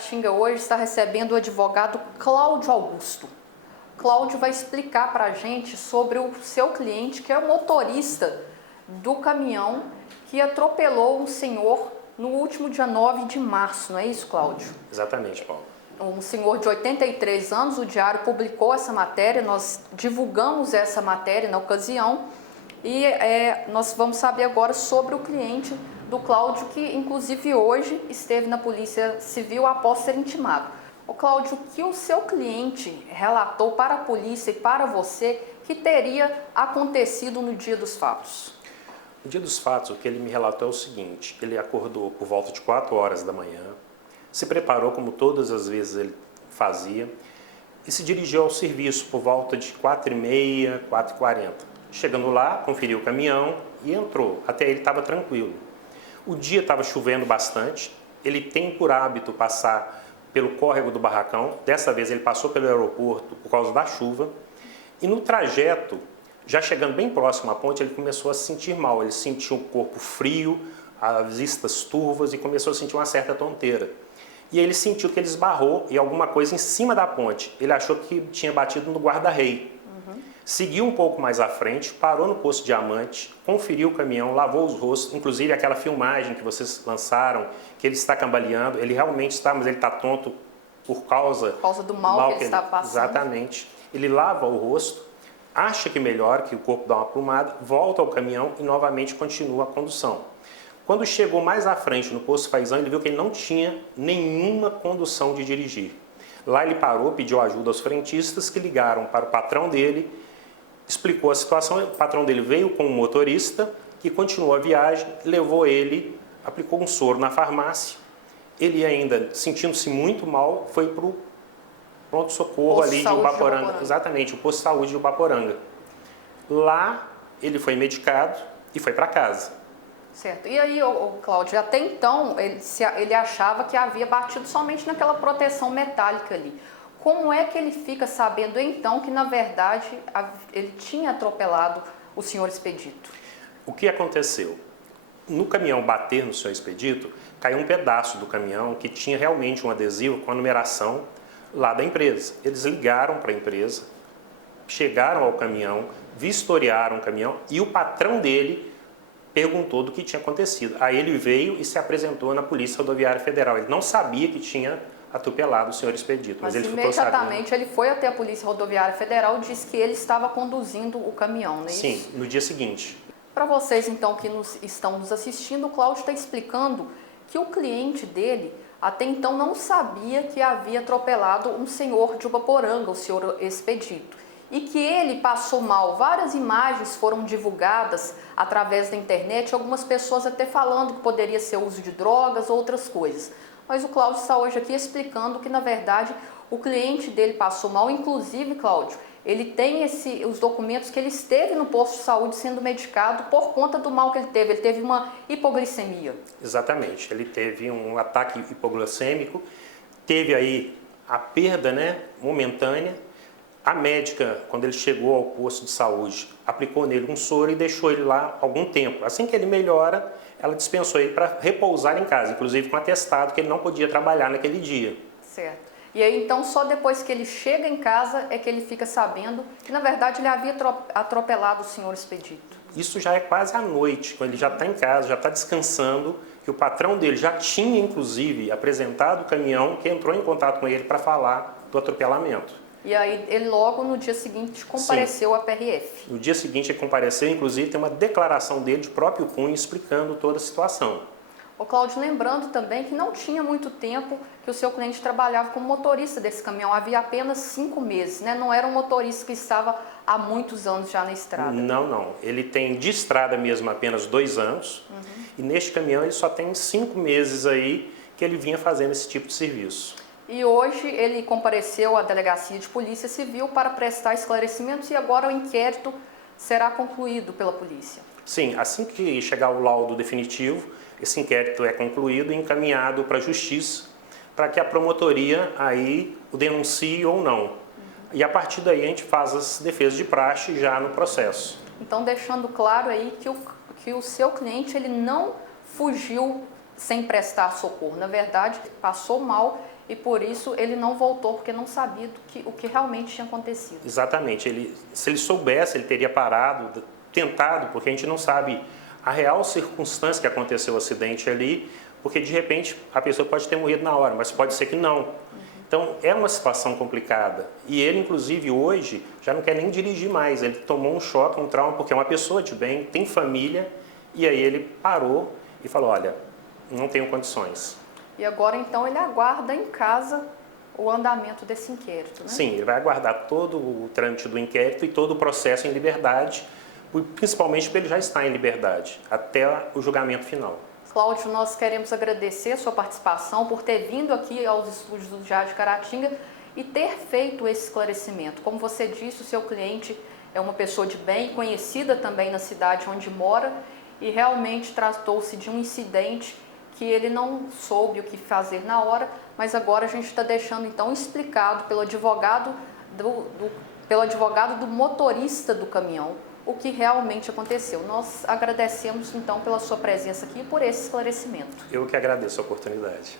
Caratinga hoje está recebendo o advogado Cláudio Augusto. Cláudio vai explicar para a gente sobre o seu cliente, que é o motorista do caminhão que atropelou um senhor no último dia 9 de março, não é isso, Cláudio? Exatamente, Paulo. Um senhor de 83 anos, o Diário publicou essa matéria, nós divulgamos essa matéria na ocasião e nós vamos saber agora sobre o cliente do Cláudio, que inclusive hoje esteve na Polícia Civil após ser intimado. O Cláudio, o que o seu cliente relatou para a polícia e para você que teria acontecido no dia dos fatos? No dia dos fatos, o que ele me relatou é o seguinte: ele acordou por volta de 4 horas da manhã, se preparou como todas as vezes ele fazia e se dirigiu ao serviço por volta de 4h30, 4h40. Chegando lá, conferiu o caminhão e entrou. Até ele estava tranquilo. O dia estava chovendo bastante, ele tem por hábito passar pelo córrego do Barracão. Dessa vez ele passou pelo aeroporto por causa da chuva e no trajeto, já chegando bem próximo à ponte, ele começou a se sentir mal. Ele sentiu o corpo frio, as vistas turvas e começou a sentir uma certa tonteira. E aí ele sentiu que ele esbarrou em alguma coisa em cima da ponte. Ele achou que tinha batido no guarda-rei. Seguiu um pouco mais à frente, parou no posto Diamante, conferiu o caminhão, lavou os rostos, inclusive aquela filmagem que vocês lançaram, que ele está cambaleando, ele realmente está, mas ele está tonto por causa do mal que ele está passando. Exatamente. Ele lava o rosto, acha que melhora, que o corpo dá uma plumada, volta ao caminhão e novamente continua a condução. Quando chegou mais à frente no posto Faisão, ele viu que ele não tinha nenhuma condução de dirigir. Lá ele parou, pediu ajuda aos frentistas que ligaram para o patrão dele, explicou a situação, o patrão dele veio com o motorista e continuou a viagem, levou ele, aplicou um soro na farmácia. Ele ainda, sentindo-se muito mal, foi para o pronto-socorro ali de Ubaporanga. Exatamente, o posto de saúde de Ubaporanga. Lá ele foi medicado e foi para casa. Certo. E aí, Cláudio, até então ele achava que havia batido somente naquela proteção metálica ali. Como é que ele fica sabendo então que, na verdade, ele tinha atropelado o senhor Expedito? O que aconteceu? No caminhão bater no senhor Expedito, caiu um pedaço do caminhão que tinha realmente um adesivo com a numeração lá da empresa. Eles ligaram para a empresa, chegaram ao caminhão, vistoriaram o caminhão e o patrão dele perguntou do que tinha acontecido. Aí ele veio e se apresentou na Polícia Rodoviária Federal. Ele não sabia que tinha atropelado o senhor Expedito. Mas ele imediatamente ele foi até a Polícia Rodoviária Federal e disse que ele estava conduzindo o caminhão, não é isso? Sim, no dia seguinte. Para vocês, então, que estão nos assistindo, o Cláudio está explicando que o cliente dele até então não sabia que havia atropelado um senhor de Ubaporanga, o senhor Expedito. E que ele passou mal. Várias imagens foram divulgadas através da internet, algumas pessoas até falando que poderia ser uso de drogas, outras coisas. Mas o Cláudio está hoje aqui explicando que, na verdade, o cliente dele passou mal. Inclusive, Cláudio, ele tem os documentos que ele esteve no posto de saúde sendo medicado por conta do mal que ele teve. Ele teve uma hipoglicemia. Exatamente. Ele teve um ataque hipoglicêmico, teve aí a perda, momentânea. A médica, quando ele chegou ao posto de saúde, aplicou nele um soro e deixou ele lá algum tempo. Assim que ele melhora, ela dispensou ele para repousar em casa, inclusive com atestado que ele não podia trabalhar naquele dia. Certo. E aí, então, só depois que ele chega em casa é que ele fica sabendo que, na verdade, ele havia atropelado o senhor Expedito. Isso já é quase à noite, quando ele já está em casa, já está descansando, que o patrão dele já tinha, inclusive, apresentado o caminhão que entrou em contato com ele para falar do atropelamento. E aí ele logo no dia seguinte compareceu à PRF. No dia seguinte ele compareceu, inclusive tem uma declaração dele de próprio punho explicando toda a situação. Ô Cláudio, lembrando também que não tinha muito tempo que o seu cliente trabalhava como motorista desse caminhão, havia apenas 5 meses, Não era um motorista que estava há muitos anos já na estrada. Não. Ele tem de estrada mesmo apenas 2 anos e neste caminhão ele só tem 5 meses aí que ele vinha fazendo esse tipo de serviço. E hoje ele compareceu à Delegacia de Polícia Civil para prestar esclarecimentos e agora o inquérito será concluído pela polícia. Sim, assim que chegar o laudo definitivo, esse inquérito é concluído e encaminhado para a Justiça para que a promotoria aí o denuncie ou não. E a partir daí a gente faz as defesas de praxe já no processo. Então, deixando claro aí que o seu cliente ele não fugiu sem prestar socorro. Na verdade, passou mal e por isso ele não voltou, porque não sabia o que realmente tinha acontecido. Exatamente. Se ele soubesse, ele teria parado, tentado, porque a gente não sabe a real circunstância que aconteceu o acidente ali, porque de repente a pessoa pode ter morrido na hora, mas pode ser que não. Então é uma situação complicada. E ele, inclusive, hoje já não quer nem dirigir mais. Ele tomou um choque, um trauma, porque é uma pessoa de bem, tem família, e aí ele parou e falou: olha, não tenho condições. E agora então ele aguarda em casa o andamento desse inquérito, né? Sim, ele vai aguardar todo o trâmite do inquérito e todo o processo em liberdade, principalmente porque ele já está em liberdade, até o julgamento final. Cláudio, nós queremos agradecer a sua participação, por ter vindo aqui aos estúdios do Diário de Caratinga e ter feito esse esclarecimento. Como você disse, o seu cliente é uma pessoa de bem, conhecida também na cidade onde mora, e realmente tratou-se de um incidente que ele não soube o que fazer na hora, mas agora a gente está deixando então explicado pelo advogado do motorista do caminhão o que realmente aconteceu. Nós agradecemos então pela sua presença aqui e por esse esclarecimento. Eu que agradeço a oportunidade.